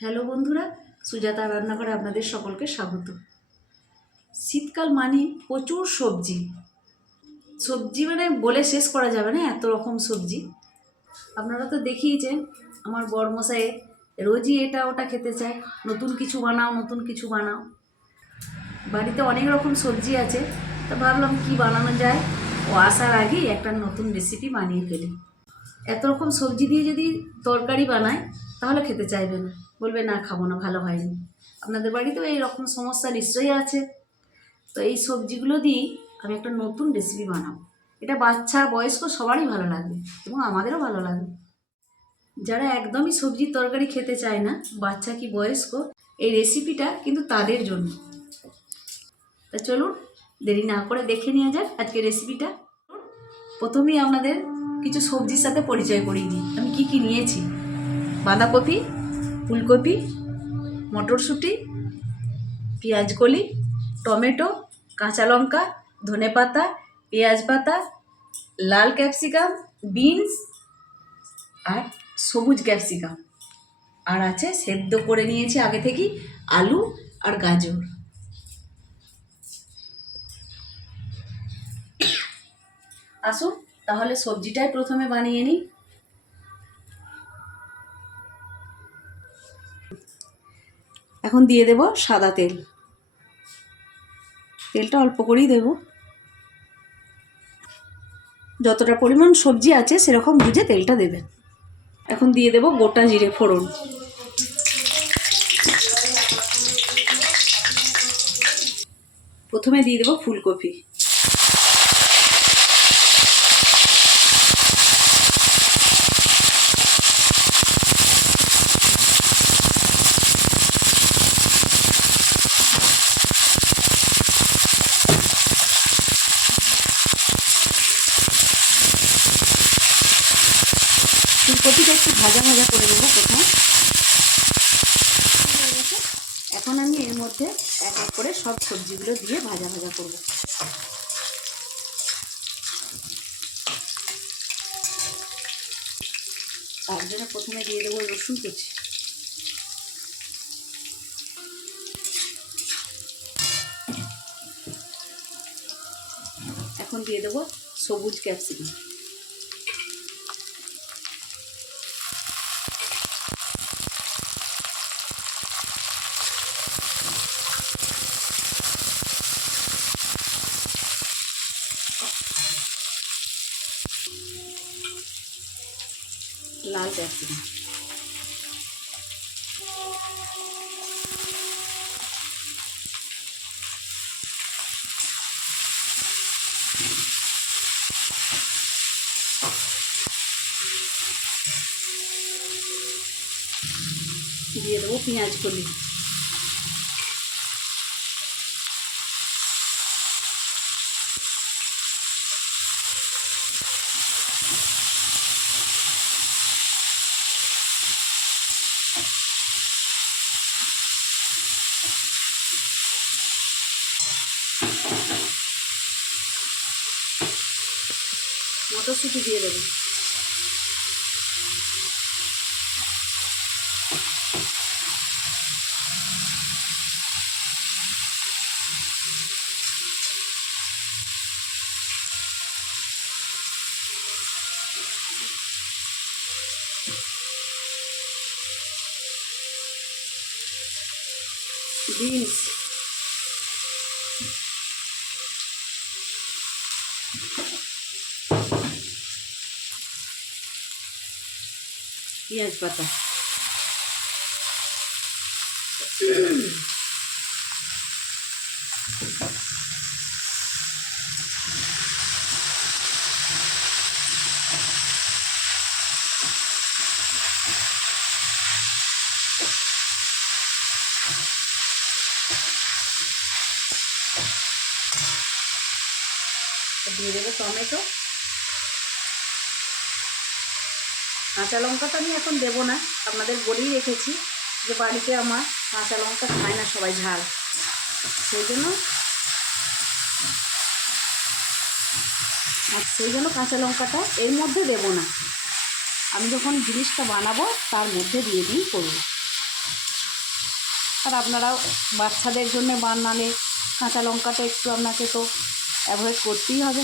Hello বন্ধুরা, সুজাতা রান্নাঘরে আপনাদের সকলকে স্বাগত। শীতকাল মানে প্রচুর সবজি। সবজি মানে বলে শেষ করা যাবে না, এত রকম সবজি। আপনারা তো দেখিয়েছেন, আমার বড়মশাই রোজই এটা ওটা খেতে চায়, নতুন কিছু বানাও, নতুন কিছু বানাও। বাড়িতে অনেক রকম সবজি আছে, তো ভাবলাম কি বানানো যায়, ও আসার আগেই একটা নতুন রেসিপি বানিয়ে ফেলি। এত রকম সবজি দিয়ে যদি তরকারি বানায়, তাহলে খেতে চাইবে না। বলবে, না, খাব না, ভালো হয়নি। আপনাদের বাড়িতেও এই রকম সমস্যা নিশ্চয়ই আছে। তো এই সবজিগুলো দিয়েই আমি একটা নতুন রেসিপি বানাবো। এটা বাচ্চা, বয়স্ক সবারই ভালো লাগবে এবং আমাদেরও ভালো লাগবে। যারা একদমই সবজির তরকারি খেতে চায় না, বাচ্চা কি বয়স্ক, এই রেসিপিটা কিন্তু তাদের জন্য। তা চলুন, দেরি না করে দেখে নিয়ে যাক আজকে রেসিপিটা প্রথমেই আপনাদের কিছু সবজির সাথে পরিচয় করিয়ে দিই। আমি কি কি নিয়েছি? বাঁধাকপি ফুলকপি, মটরশুঁটি, পেঁয়াজকলি, টমেটো, কাঁচা লঙ্কা, ধনে পাতা, পেঁয়াজ পাতা, লাল ক্যাপসিকাম, বিনস আর সবুজ ক্যাপসিকাম। আর আছে সেদ্ধ করে নিয়েছি আগে থেকেই আলু আর গাজর। আসুন, তাহলে সবজিটাই প্রথমে বানিয়ে নিই। এখন দিয়ে দেব সাদা তেল। তেলটা অল্প করেই দেব। যতটা পরিমাণ সবজি আছে সেরকম বুঝে তেলটা দেবেন এখন দিয়ে দেব গোটা জিরে ফোড়ন। প্রথমে দিয়ে দেব ফুলকপি ফুলকপিটা একটু ভাজা ভাজা করে নেব প্রথম হয়ে গেছে। এখন আমি এর মধ্যে এক এক করে সব সবজিগুলো দিয়ে ভাজা ভাজা করব। তার জন্য প্রথমে দিয়ে দেবো রসুন কুচি। এখন দিয়ে দেবো সবুজ ক্যাপসিকাম। লাল ক্যাপসিকাম। দিয়ে দেবো পেঁয়াজ কলি। মটরশুঁটি দিয়ে দেবো। বিনস পেঁয়াজ পাতা দিয়ে দেবো টমেটো কাঁচা লঙ্কা তো আমি এখন দেবো না, আপনাদের বলেই রেখেছি যে বাড়িতে আমার কাঁচা লঙ্কা খায় না সবাই ঝাল। সেই জন্য আর সেই জন্য কাঁচা লঙ্কাটা এর মধ্যে দেবো না। আমি যখন জিনিসটা বানাবো তার মধ্যে দিয়ে দিই করব। আর আপনারাও বাচ্চাদের জন্য বানালে কাঁচা লঙ্কাটা একটু আপনাকে তো অ্যাভয়েড করতেই হবে।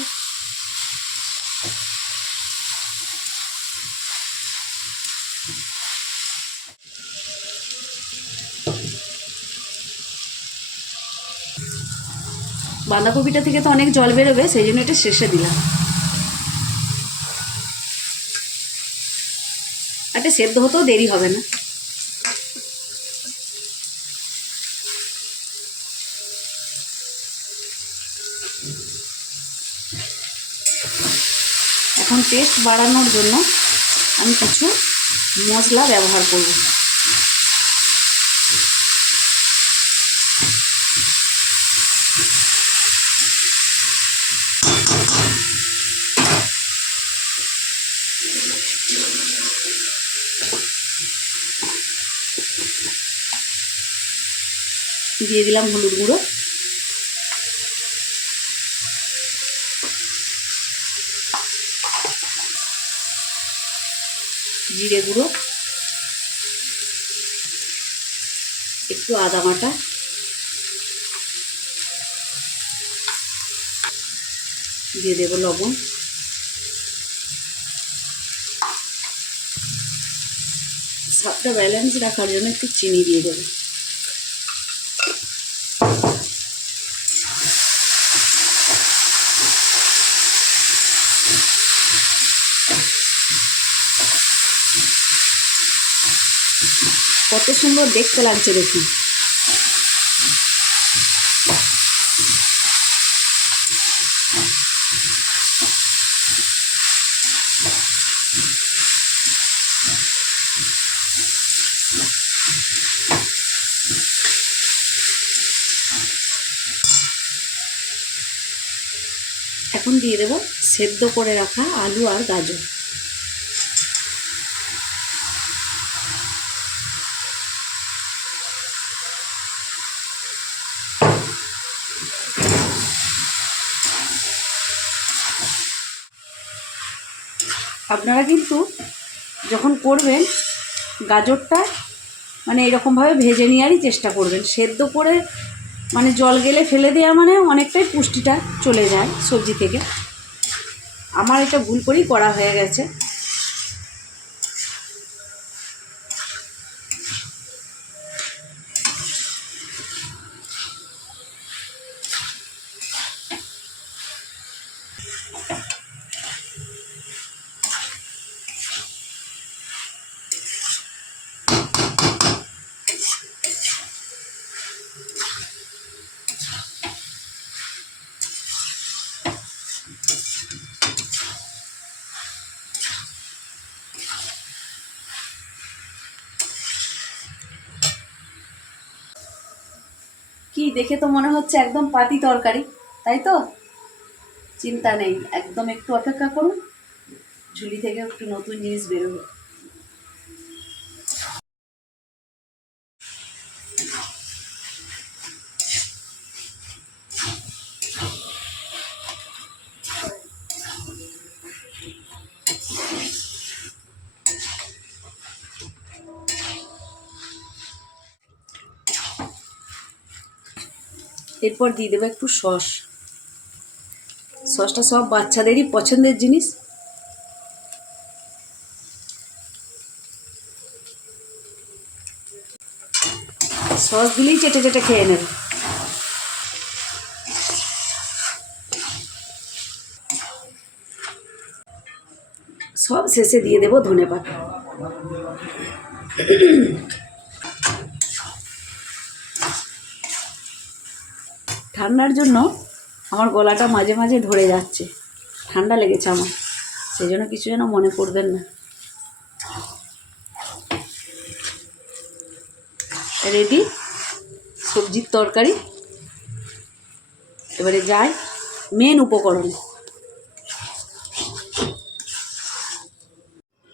বাঁধাকপিটা থেকে তো অনেক জল বেরোবে, সেই জন্য এটা শেষে দিলাম। একটা সেদ্ধ হতেও দেরি হবে না। এখন টেস্ট বাড়ানোর জন্য আমি কিছু মশলা ব্যবহার করব। দিয়ে দিলাম হলুদ গুঁড়ো। জিরে গুঁড়ো। একটু আদা বাটা। দিয়ে দেবো লবণ। স্বাদটা ব্যালেন্স রাখার জন্য একটু চিনি দিয়ে দেবো। কত সুন্দর দেখতে লাগছে দেখুন। এখন দিয়ে দেবো সেদ্ধ করে রাখা আলু আর গাজর। আপনারা কিন্তু যখন করবেন, গাজরটা মানে এরকমভাবে ভেজে নেওয়ারই চেষ্টা করবেন। সেদ্ধ করে মানে জল গেলে ফেলে দেওয়া মানে অনেকটাই পুষ্টিটা চলে যায় সবজি থেকে। আমার এটা ভুল করেই করা হয়ে গেছে। দেখে তো মনে হচ্ছে একদম পাতি তরকারি, তাই তো? চিন্তা নেই, একদম একটু অপেক্ষা করুন, ঝুলি থেকে একটু নতুন জিনিস বেরোবে এরপর দিয়ে দেবো একটু সস। সসটা সব বাচ্চাদেরই পছন্দের জিনিস। সস দিলেই চেটে চেটে খেয়ে নেবে। সব শেষে দিয়ে দেবো ধনে পাতা ঠান্ডার জন্য আমার গলাটা মাঝে মাঝে ধরে যাচ্ছে। ঠান্ডা লেগেছে আমার। সেই জন্য কিছু যেন মনে করবেন না। রেডি সবজির তরকারি? এবারে যাই। মেন উপকরণ।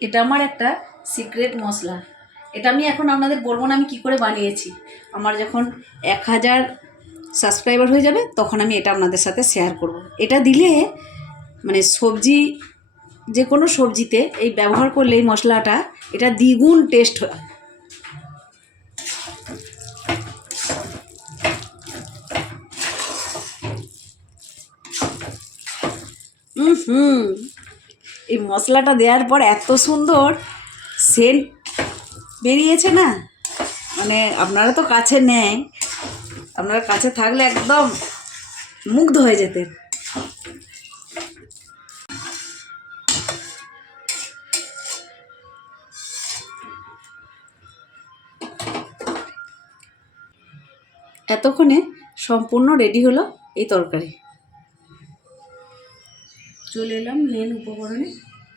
এটা আমার একটা সিক্রেট মশলা। এটা আমি এখন আপনাদের বলব না আমি কী করে বানিয়েছি। আমার যখন এক হাজার সাবস্ক্রাইবার হয়ে যাবে, তখন আমি এটা আপনাদের সাথে শেয়ার করব। এটা দিলে মানে সবজি, যে কোনো সবজিতে এই ব্যবহার করলে এই মশলাটা, এটা দ্বিগুণ টেস্ট হয়। হুম, এই মশলাটা দেওয়ার পর এত সুন্দর সেন্ট বেরিয়েছে না? মানে আপনারা তো কাছে নেয় আপনারা কাছে থাকলে একদম মুগ্ধ হয়ে যেতেন। এতক্ষণে সম্পূর্ণ রেডি হলো এই তরকারি। চলে এলাম মেন উপকরণে।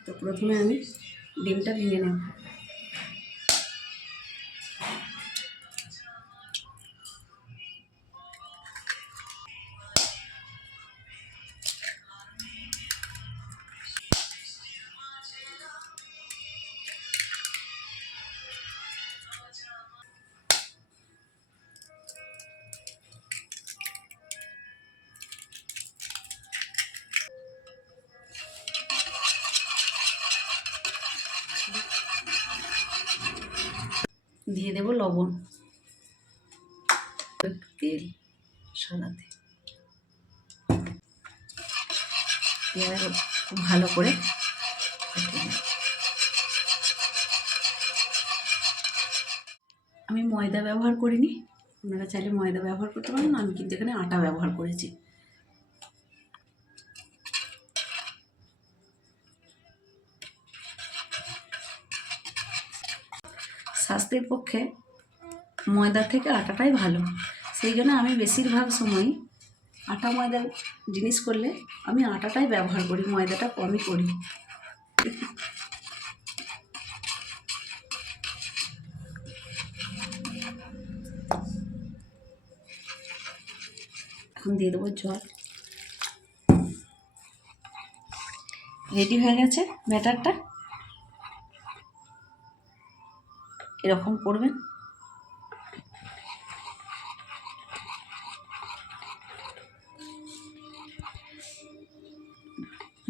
তো প্রথমে আমি ডিমটা ভেঙে নেব। দিয়ে দেব লবণ। একটু তেল সাদা তেল পেঁয়াজ খুব ভালো করে। আমি ময়দা ব্যবহার করিনি, আপনারা চাইলে ময়দা ব্যবহার করতে পারেন, আমি কিন্তু এখানে আটা ব্যবহার করেছি। স্বাস্থ্যের পক্ষে ময়দা থেকে আটাটাই ভালো। সেই জন্য আমি বেশিরভাগ সময় আটা ময়দার জিনিস করলে আমি আটাটাই ব্যবহার করি, ময়দাটা কমই করি। এখন দিয়ে দেবো জল। রেডি হয়ে গেছে ব্যাটারটা। এরকম করবেন।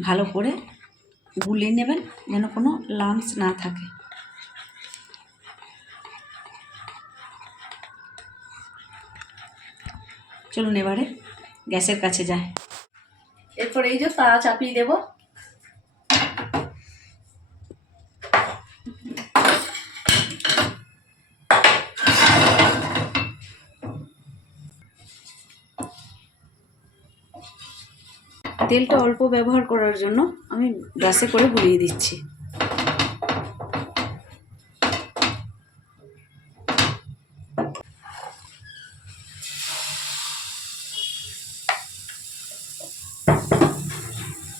ভালো করে গুলিয়ে নেবেন যেন কোনো লামস না থাকে। চলুন এবারে গ্যাসের কাছে যায় এরপর এই যে তাওয়া চাপিয়ে দেবো। তেলটা অল্প ব্যবহার করার জন্য আমি গ্যাসে করে গুলিয়ে দিচ্ছি।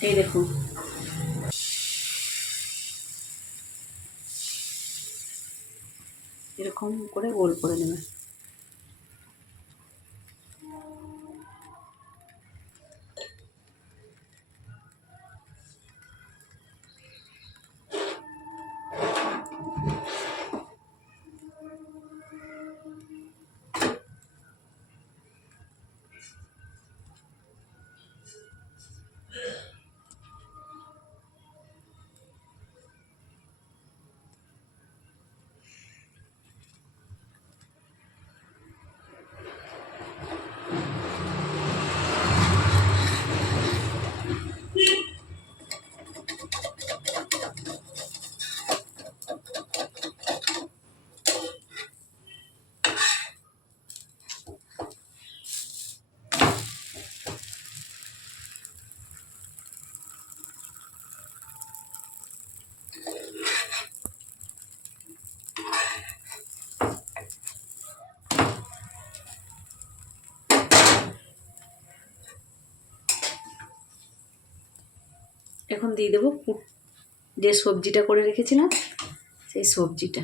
এই দেখুন। এরকম করে গোল করে নেবেন। এখন দিয়ে দেবো যে সবজিটা করে রেখেছিলাম সেই সবজিটা।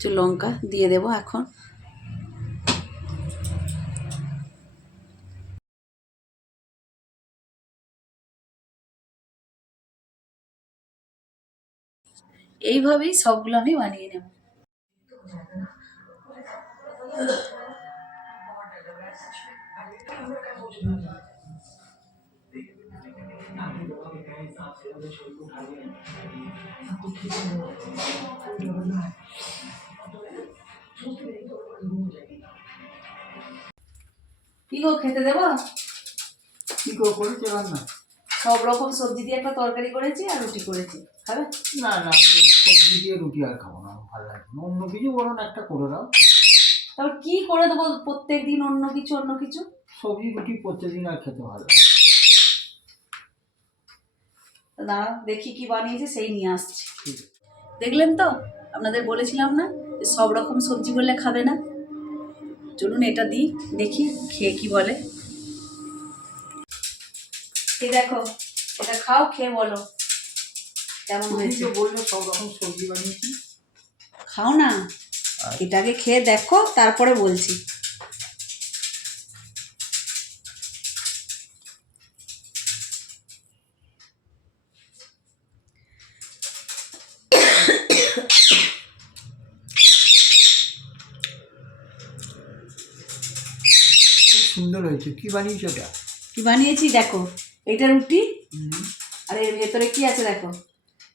একটু লঙ্কা দিয়ে দেবো এখন। এইভাবেই সবগুলো আমি বানিয়ে নেব। কি গো খেতে দেবো? কি করে করেছে রান্না? সব রকম সবজি দিয়ে একটা তরকারি করেছি আর রুটি করেছি। খাবে? না না আমি সবজি দিয়ে রুটি আর খাব না ভালো লাগে না। অন্য কিছু বরং একটা করে দাও। তারপর কি করে দেবো? প্রত্যেক দিন অন্য কিছু অন্য কিছু? সবজি রুটি প্রত্যেকদিন আর খেতে ভালো দাঁড়াও দেখি কি বানিয়েছে সেই নিয়ে আসছি। দেখলেন তো? আপনাদের বলেছিলাম না যে সব রকম সবজি বললে খাবে না? চলুন এটা দিই দেখি খেয়ে কি বলে। দেখো এটা খাও খেয়ে বলো। কেমন হয়েছে? বলল সব রকম সবজি বানিয়েছি। খাও না? এটাকে খেয়ে দেখো তারপরে বলছি। হয়েছে কি বানিয়েছো ওটা কি বানিয়েছি দেখো এটা রুটি আর এর ভেতরে কি আছে দেখো?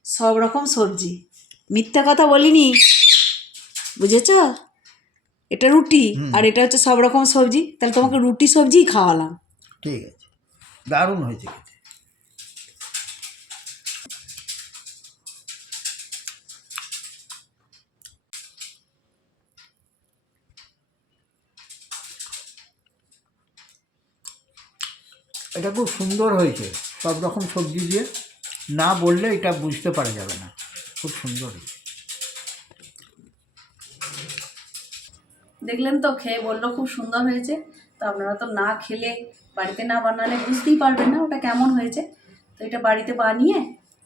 সব রকম সবজি। মিথ্যা কথা বলিনি? বুঝেছ? এটা রুটি আর এটা হচ্ছে সব রকম সবজি। তাহলে তোমাকে রুটি সবজিই খাওয়ালাম। ঠিক আছে। দারুণ হয়েছে খেতে। এটা খুব সুন্দর হয়েছে। সব রকম সবজি দিয়ে না বললে এটা বুঝতে পারা যাবে না। খুব সুন্দর দেখলেন তো, খেয়ে বলল খুব সুন্দর হয়েছে। তো আপনারা তো না খেলে, বাড়িতে না বানালে বুঝতেই পারবেন না ওটা কেমন হয়েছে। তো এটা বাড়িতে বানিয়ে,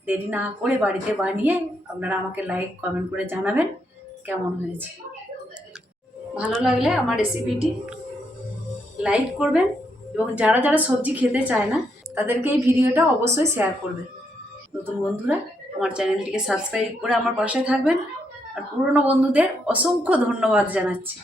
দেরি না করে বাড়িতে বানিয়ে আপনারা আমাকে লাইক কমেন্ট করে জানাবেন কেমন হয়েছে। ভালো লাগলে আমার রেসিপিটি লাইক করবেন। এবং যারা যারা সবজি খেতে চায় না, তাদেরকে এই ভিডিওটা অবশ্যই শেয়ার করবে। নতুন বন্ধুরা, আমার চ্যানেলটিকে সাবস্ক্রাইব করে আমার পাশে থাকবেন। আর পুরনো বন্ধুদের অসংখ্য ধন্যবাদ জানাচ্ছি।